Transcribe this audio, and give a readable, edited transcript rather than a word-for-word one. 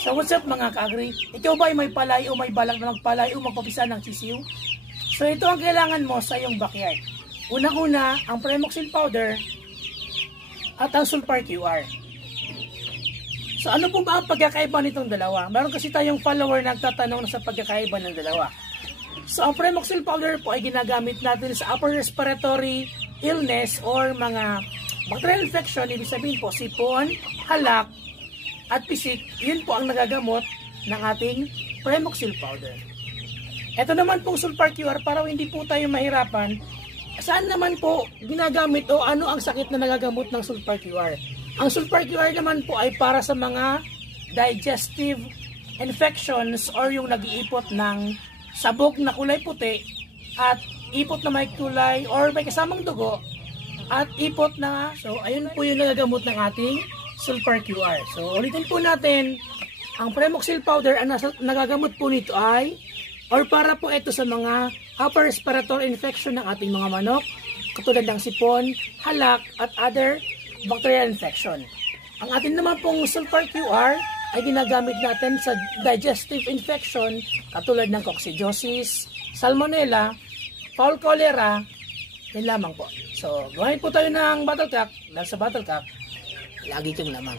So what's up mga ka-agri? Ikaw ba ay may palay o may balak na magpalay o magpapisa ng sisiw? So ito ang kailangan mo sa iyong backyard. Unang-una, ang Premoxil powder at ang Sulfar QR. So ano po ba ang pagkakaiba nitong dalawa? Meron kasi tayong follower na nagtatanong sa pagkakaiba ng dalawa. So ang Premoxil powder po ay ginagamit natin sa upper respiratory illness or mga bacterial infection, ibig sabihin po sipon, halak, at pisik, yun po ang nagagamot ng ating Premoxil powder. Ito naman pong Sulfar QR, para hindi po tayo mahirapan, saan naman po ginagamit o ano ang sakit na nagagamot ng Sulfar QR? Ang Sulfar QR naman po ay para sa mga digestive infections or yung nag-iipot ng sabog na kulay puti at ipot na may kulay or may kasamang dugo at ipot na, so ayun po yung nagagamot ng ating Sulfar QR. So ulitin po natin, ang Premoxil powder, ang nagagamot po nito ay, or para po ito sa mga upper respiratory infection ng ating mga manok, katulad ng sipon, halak, at other bacterial infection. Ang atin naman pong Sulfar QR ay ginagamit natin sa digestive infection, katulad ng coccidiosis, salmonella, fowl cholera, yan lamang po. So, gawain po tayo ng Battlecock, dahil sa Battlecock, lagi kang lamang.